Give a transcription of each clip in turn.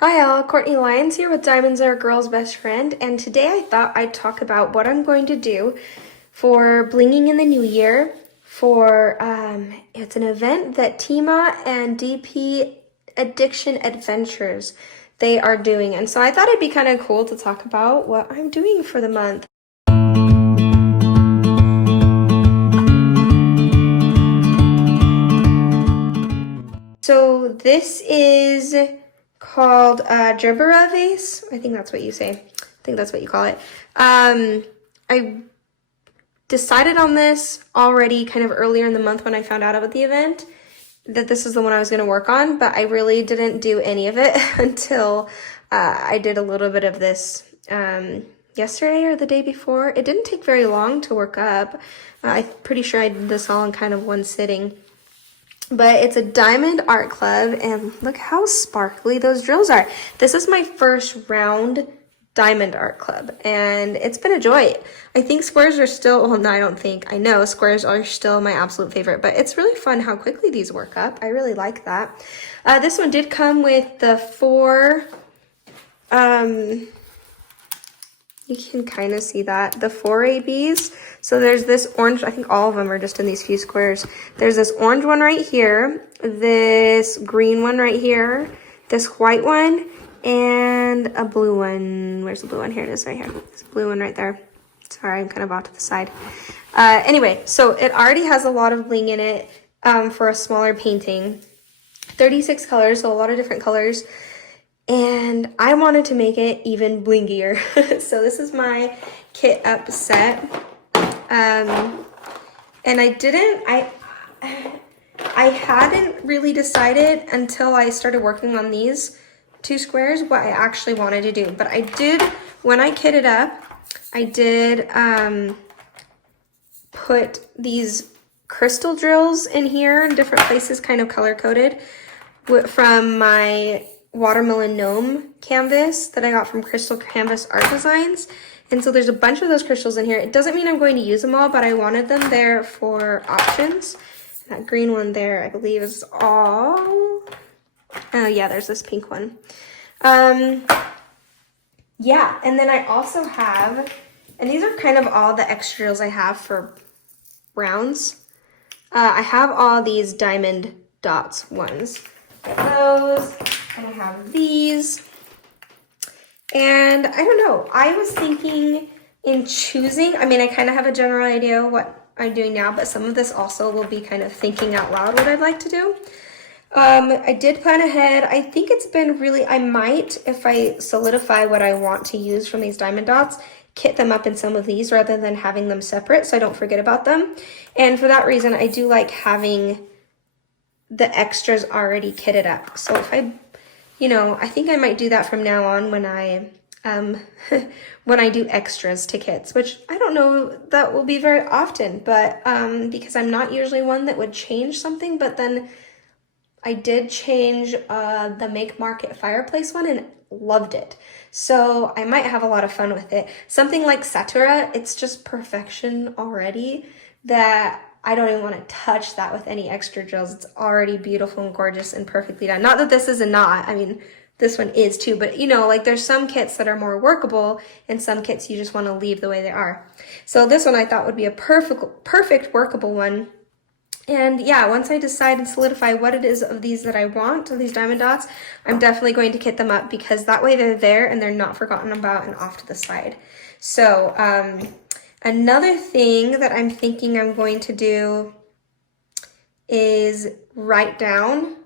Hi all, CourtneyLyons here with Diamonds Are a Girl's Best Friend, and today I thought I'd talk about what I'm going to do for Blinging in the New Year for, it's an event that Teema and DP Addiction Adventures, they are doing. And so I thought it'd be kind of cool to talk about what I'm doing for the month. So this is called Gerbera Vase. I think that's what you say. I think that's what you call it. I decided on this already kind of earlier in the month when I found out about the event, that this is the one I was going to work on, but I really didn't do any of it until I did a little bit of this yesterday or the day before. It didn't take very long to work up. I'm pretty sure I did this all in kind of one sitting. But it's a diamond art club, and look how sparkly those drills are. This is my first round diamond art club, and it's been a joy. I think squares are still, well, no, I don't think, I know squares are still my absolute favorite, but it's really fun how quickly these work up. I really like that. This one did come with the four, you can kind of see that, the 4 ABs. So there's this orange, I think all of them are just in these few squares. There's this orange one right here, this green one right here, this white one, and a blue one. Where's the blue one? Here it is right here. This blue one right there. Sorry, I'm kind of off to the side. Anyway, so it already has a lot of bling in it for a smaller painting. 36 colors, so a lot of different colors. And I wanted to make it even blingier. So this is my kit up set. And I hadn't really decided until I started working on these two squares what I actually wanted to do. But I did, when I kitted up, I did put these crystal drills in here in different places, kind of color coded from my watermelon gnome canvas that I got from Crystal Canvas Art Designs. And so there's a bunch of those crystals in here. It doesn't mean I'm going to use them all, but I wanted them there for options. That green one there, I believe, is all. Oh yeah, there's this pink one. Yeah, and then I also have, and these are kind of all the extra drills I have for rounds. I have all these diamond dots ones. Got those. I have these, and I don't know, I was thinking in choosing, I mean, I kind of have a general idea what I'm doing now, but some of this also will be kind of thinking out loud what I'd like to do. I did plan ahead. I think it's been really, I might, if I solidify what I want to use from these diamond dots, kit them up in some of these rather than having them separate so I don't forget about them. And for that reason, I do like having the extras already kitted up. So if I I think I might do that from now on when I when I do extras to kits, which I don't know that will be very often, but because I'm not usually one that would change something, but then I did change the Make Market fireplace one and loved it. So I might have a lot of fun with it. Something like Satura, it's just perfection already that I don't even want to touch that with any extra drills. It's already beautiful and gorgeous and perfectly done. Not that this is not. I mean, this one is too, but like there's some kits that are more workable and some kits you just want to leave the way they are. So this one I thought would be a perfect workable one. And yeah, once I decide and solidify what it is of these that I want, of these diamond dots, I'm definitely going to kit them up because that way they're there and they're not forgotten about and off to the side. So, another thing that I'm thinking I'm going to do is write down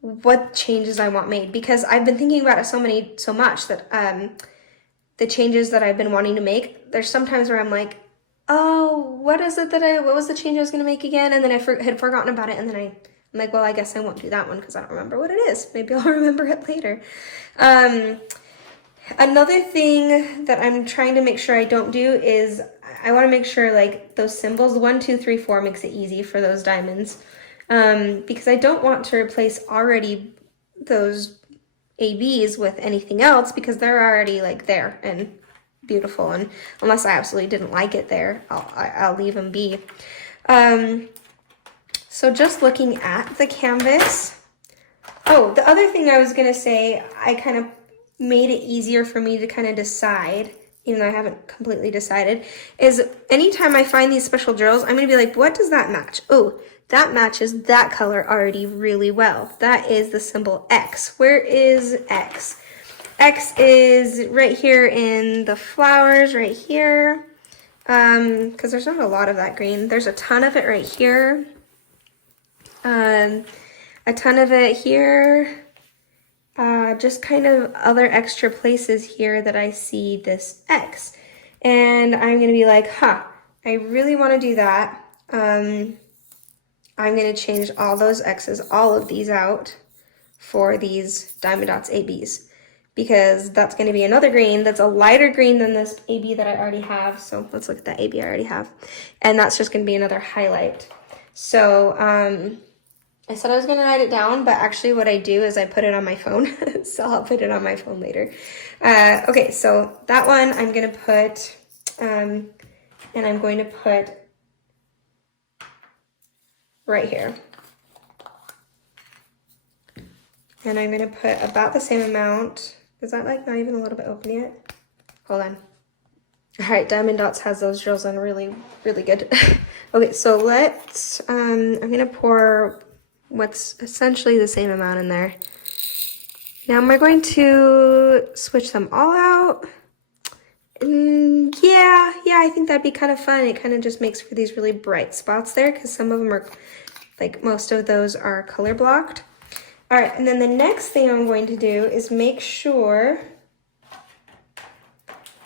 what changes I want made, because I've been thinking about it so much that the changes that I've been wanting to make, there's sometimes where I'm like, oh, what was the change I was going to make again? And then I had forgotten about it, and then I'm like, well, I guess I won't do that one because I don't remember what it is. Maybe I'll remember it later. Another thing that I'm trying to make sure I don't do is I want to make sure like those symbols, 1, 2, 3, 4 makes it easy for those diamonds. Because I don't want to replace already those ABs with anything else because they're already like there and beautiful. And unless I absolutely didn't like it there, I'll leave them be. So just looking at the canvas, Oh, the other thing I was gonna say, I kind of made it easier for me to kind of decide, even though I haven't completely decided, is anytime I find these special drills, I'm gonna be like, what does that match? Oh, that matches that color already really well. That is the symbol X. Where is X? X is right here in the flowers, right here. Because there's not a lot of that green. There's a ton of it right here. A ton of it here. Just kind of other extra places here that I see this X. And I'm going to be like, huh, I really want to do that. I'm going to change all those X's, all of these out for these Diamond Dots ABs. Because that's going to be another green that's a lighter green than this AB that I already have. So let's look at that AB I already have. And that's just going to be another highlight. So I said I was going to write it down, but actually what I do is I put it on my phone. So I'll put it on my phone later. Okay, so that one I'm going to put, and I'm going to put right here. And I'm going to put about the same amount. Is that like not even a little bit open yet? Hold on. All right, Diamond Dots has those drills on really, really good. Okay, so let's, I'm going to pour what's essentially the same amount in there. Now we're going to switch them all out. And yeah, I think that'd be kind of fun. It kind of just makes for these really bright spots there because some of them are, like most of those are color blocked. All right, and then the next thing I'm going to do is make sure,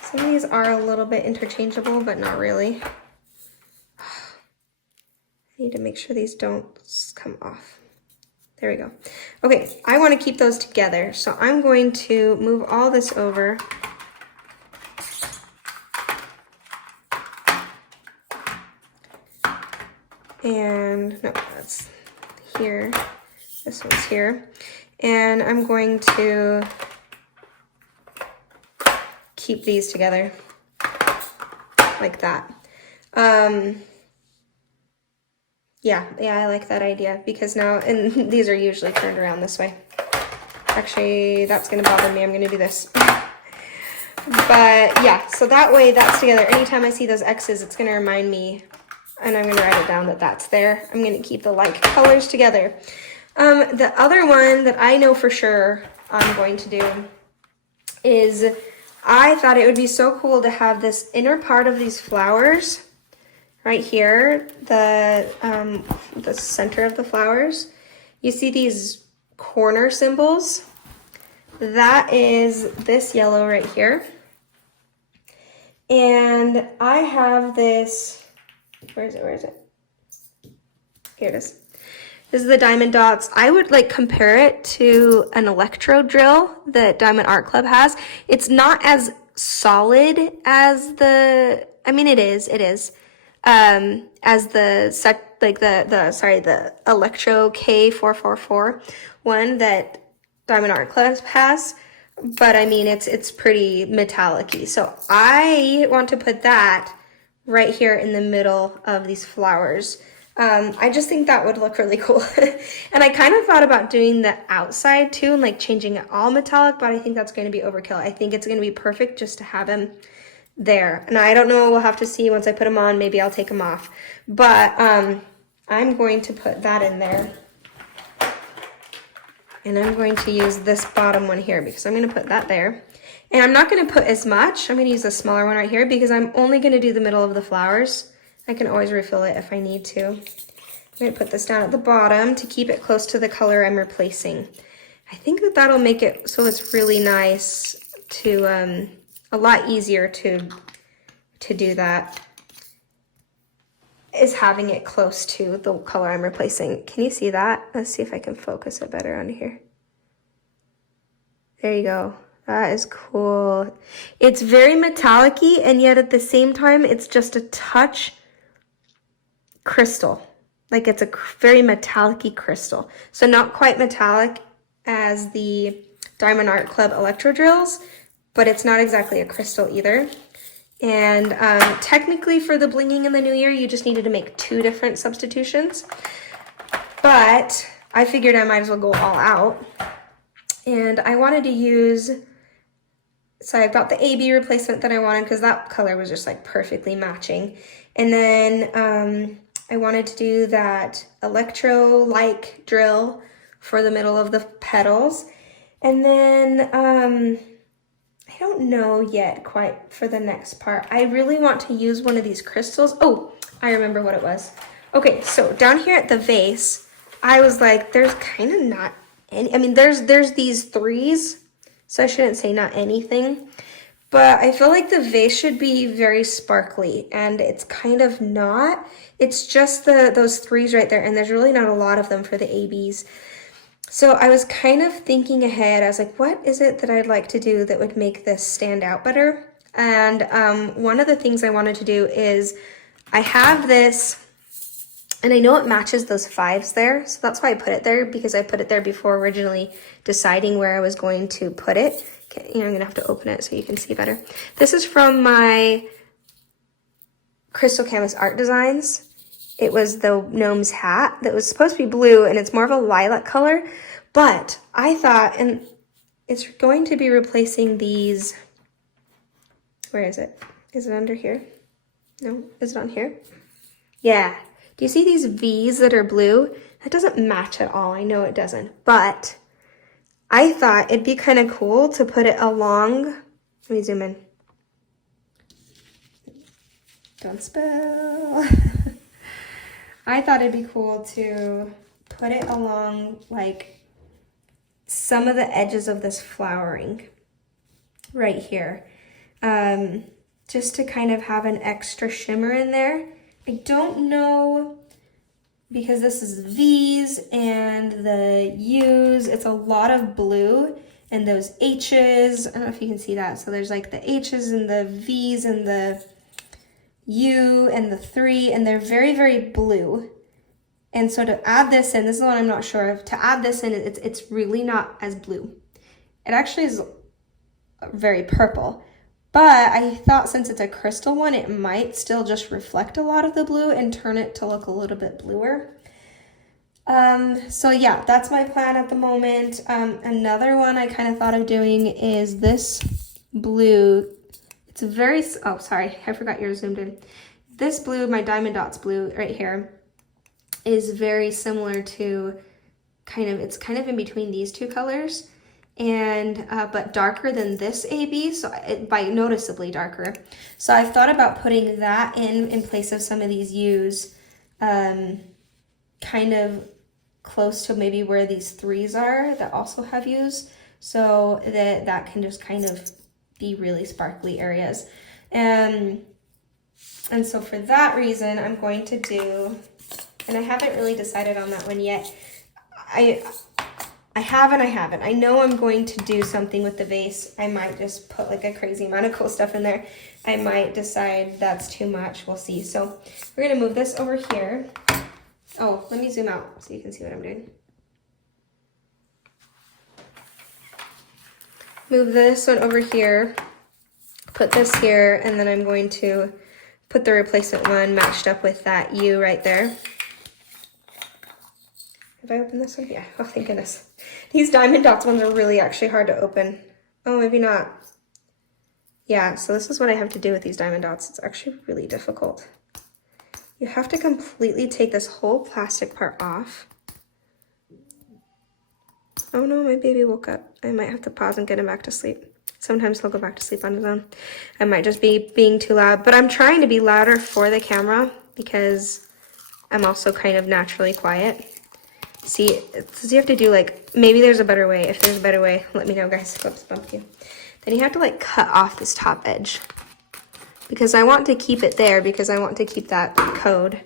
some of these are a little bit interchangeable, but not really. I need to make sure these don't come off. There we go. Okay, I want to keep those together, so I'm going to move all this over. And no, that's here. This one's here. And I'm going to keep these together like that. Yeah, I like that idea because now, and these are usually turned around this way. Actually, that's gonna bother me. I'm gonna do this. But yeah, so that way that's together. Anytime I see those X's, it's gonna remind me, and I'm gonna write it down that that's there. I'm gonna keep the like colors together. The other one that I know for sure I'm going to do is, I thought it would be so cool to have this inner part of these flowers right here, the center of the flowers. You see these corner symbols? That is this yellow right here. And I have this, where is it? Here it is. This is the Diamond Dots. I would like compare it to an electrode drill that Diamond Art Club has. It's not as solid as the, I mean it is, as the the Electro K444 one that Diamond Art Club has, but I mean it's pretty metallic-y. So I want to put that right here in the middle of these flowers. I just think that would look really cool. And I kind of thought about doing the outside too and like changing it all metallic, but I think that's going to be overkill. I think it's going to be perfect just to have them there. And I don't know, we'll have to see once I put them on, maybe I'll take them off. But I'm going to put that in there. And I'm going to use this bottom one here because I'm going to put that there. And I'm not going to put as much. I'm going to use a smaller one right here because I'm only going to do the middle of the flowers. I can always refill it if I need to. I'm going to put this down at the bottom to keep it close to the color I'm replacing. I think that that'll make it so it's really nice to, a lot easier to do that, is having it close to the color I'm replacing. Can you see that? Let's see if I can focus it better on here. There you go. That is cool. It's very metallic-y, and yet at the same time, it's just a touch crystal. Like it's a very metallic-y crystal. So not quite metallic as the Diamond Art Club Electro Drills, but it's not exactly a crystal either. And technically for the Blinging in the New Year, you just needed to make 2 different substitutions. But I figured I might as well go all out. And I wanted to use, so I've got the AB replacement that I wanted because that color was just like perfectly matching. And then I wanted to do that electro-like drill for the middle of the petals. And then I don't know yet quite for the next part. I really want to use one of these crystals. Oh, I remember what it was. Okay, so down here at the vase, I was like, there's kind of not any, I mean, there's these threes, so I shouldn't say not anything, but I feel like the vase should be very sparkly, and it's kind of not. It's just those threes right there, and there's really not a lot of them for the ABs. So I was kind of thinking ahead. I was like, what is it that I'd like to do that would make this stand out better? And one of the things I wanted to do is I have this, and I know it matches those 5s there. So that's why I put it there, because I put it there before originally deciding where I was going to put it. Okay, I'm going to have to open it so you can see better. This is from my Crystal Canvas Art Designs. It was the gnome's hat that was supposed to be blue, and it's more of a lilac color. But I thought, and it's going to be replacing these, where is it? Is it under here? No, is it on here? Yeah. Do you see these V's that are blue? That doesn't match at all. I know it doesn't. But I thought it'd be kind of cool to put it along. Let me zoom in. Don't spill. I thought it'd be cool to put it along like some of the edges of this flowering right here. Just to kind of have an extra shimmer in there. I don't know, because this is V's and the U's, it's a lot of blue, and those H's, I don't know if you can see that. So there's like the H's and the V's and the U and the 3, and they're very, very blue. And so to add this in, this is the one I'm not sure of, to add this in, it's really not as blue. It actually is very purple. But I thought since it's a crystal one, it might still just reflect a lot of the blue and turn it to look a little bit bluer. So yeah, that's my plan at the moment. Another one I kind of thought of doing is this blue. It's very, oh, sorry, I forgot you're zoomed in. This blue, my Diamond Dots blue right here, is very similar to it's kind of in between these two colors, and but darker than this AB, so by noticeably darker. So I've thought about putting that in place of some of these U's, kind of close to maybe where these 3s are that also have U's, so that can just kind of be really sparkly areas. And so for that reason, I'm going to do, and I haven't really decided on that one yet. I have and I haven't. I know I'm going to do something with the vase. I might just put like a crazy amount of cool stuff in there. I might decide that's too much. We'll see. So we're going to move this over here. Oh, let me zoom out so you can see what I'm doing. Move this one over here. Put this here, and then I'm going to put the replacement one matched up with that U right there. Have I opened this one? Yeah. Oh, thank goodness. These Diamond Dots ones are really actually hard to open. Oh, maybe not. Yeah, so this is what I have to do with these Diamond Dots. It's actually really difficult. You have to completely take this whole plastic part off. Oh no, my baby woke up. I might have to pause and get him back to sleep. Sometimes he'll go back to sleep on his own. I might just be being too loud, but I'm trying to be louder for the camera because I'm also kind of naturally quiet. See, you have to do like, maybe there's a better way. If there's a better way, let me know, guys. Whoops, bumped you. Then you have to like cut off this top edge because I want to keep it there because I want to keep that code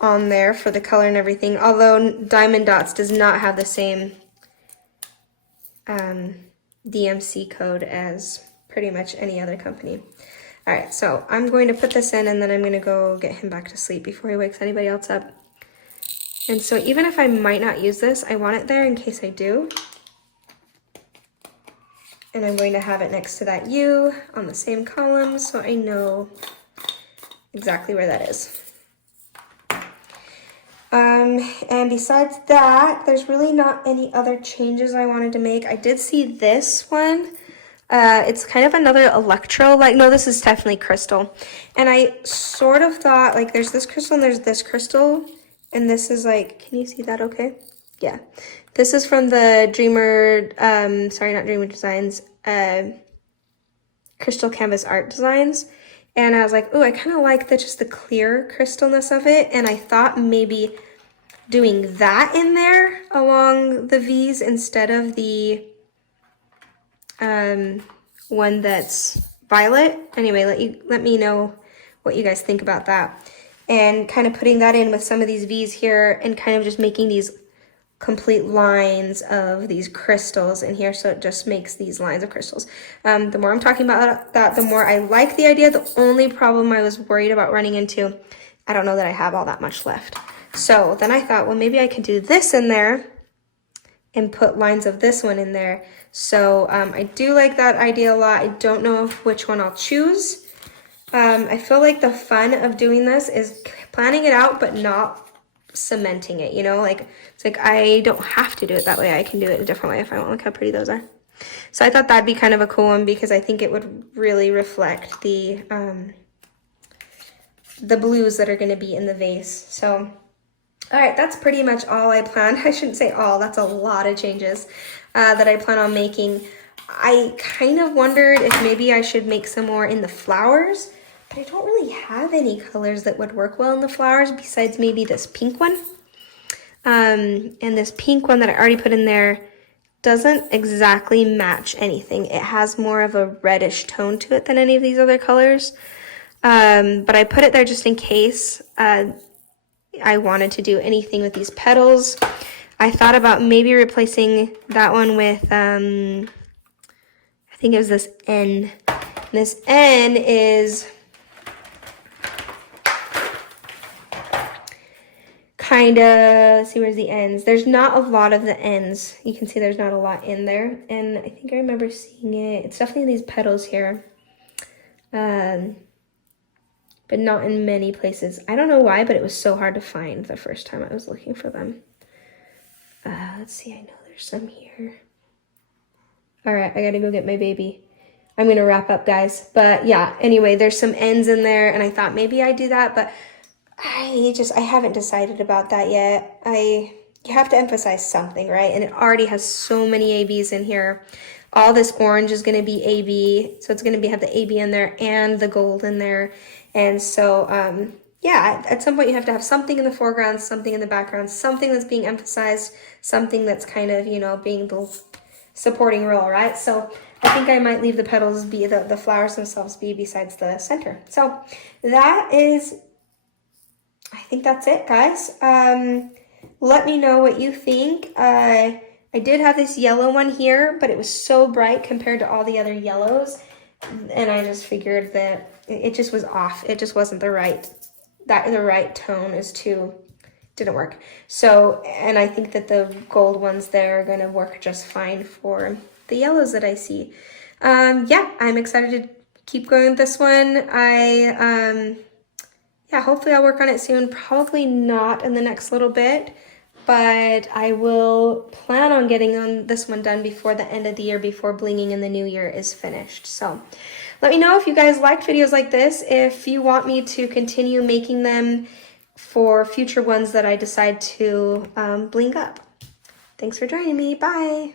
on there for the color and everything. Although Diamond Dots does not have the same DMC code as pretty much any other company. All right, so I'm going to put this in and then I'm going to go get him back to sleep before he wakes anybody else up. And so even if I might not use this, I want it there in case I do. And I'm going to have it next to that U on the same column so I know exactly where that is. And besides that, there's really not any other changes I wanted to make. I did see this one. It's kind of another electro, like, no, this is definitely crystal. And I sort of thought, like, there's this crystal and there's this crystal. And this is like, can you see that okay? Yeah. This is from the Dreamer, sorry, not Dreamer Designs, Crystal Canvas Art Designs. And I was like, oh, I kind of like just the clear crystalness of it. And I thought maybe doing that in there along the V's instead of the one that's violet. Anyway, let me know what you guys think about that. And kind of putting that in with some of these V's here and kind of just making these complete lines of these crystals in here, so it just makes these lines of crystals. The more I'm talking about that, the more I like the idea. The only problem I was worried about running into, I don't know that I have all that much left. So then I thought, well, maybe I could do this in there and put lines of this one in there. So I do like that idea a lot. I don't know which one I'll choose. I feel like the fun of doing this is planning it out, but not cementing it, you know, like it's like I don't have to do it that way. I can do it a different way if I want. Look how pretty those are. So I thought that'd be kind of a cool one because I think it would really reflect the blues that are going to be in the vase. So all right, that's pretty much all I planned. I shouldn't say all, that's a lot of changes that I plan on making. I kind of wondered if maybe I should make some more in the flowers, but I don't really have any colors that would work well in the flowers besides maybe this pink one. And this pink one that I already put in there doesn't exactly match anything. It has more of a reddish tone to it than any of these other colors. But I put it there just in case I wanted to do anything with these petals. I thought about maybe replacing that one with, I think it was this N. And this N is kind of, let's see, where's the N's? There's not a lot of the N's. You can see there's not a lot in there. And I think I remember seeing it. It's definitely these petals here. But not in many places. I don't know why, but it was so hard to find the first time I was looking for them. Let's see, I know there's some here. All right, I gotta go get my baby. I'm gonna wrap up, guys. But yeah, anyway, there's some ends in there, and I thought maybe I'd do that, but I haven't decided about that yet. You have to emphasize something, right? And it already has so many ABs in here. All this orange is gonna be AB, so it's gonna have the AB in there and the gold in there. And so, yeah, at some point you have to have something in the foreground, something in the background, something that's being emphasized, something that's kind of, you know, being the supporting role, right? So I think I might leave the petals be, the flowers themselves be besides the center. So that is, I think that's it, guys. Let me know what you think. I did have this yellow one here, but it was so bright compared to all the other yellows. And I just figured that it just was off. It just wasn't the right tone didn't work. So, and I think that the gold ones there are gonna work just fine for the yellows that I see. Yeah, I'm excited to keep going with this one. Yeah, hopefully I'll work on it soon. Probably not in the next little bit, but I will plan on getting on this one done before the end of the year, before Blinging in the new year is finished. So let me know if you guys liked videos like this, if you want me to continue making them for future ones that I decide to bling up. Thanks for joining me. Bye.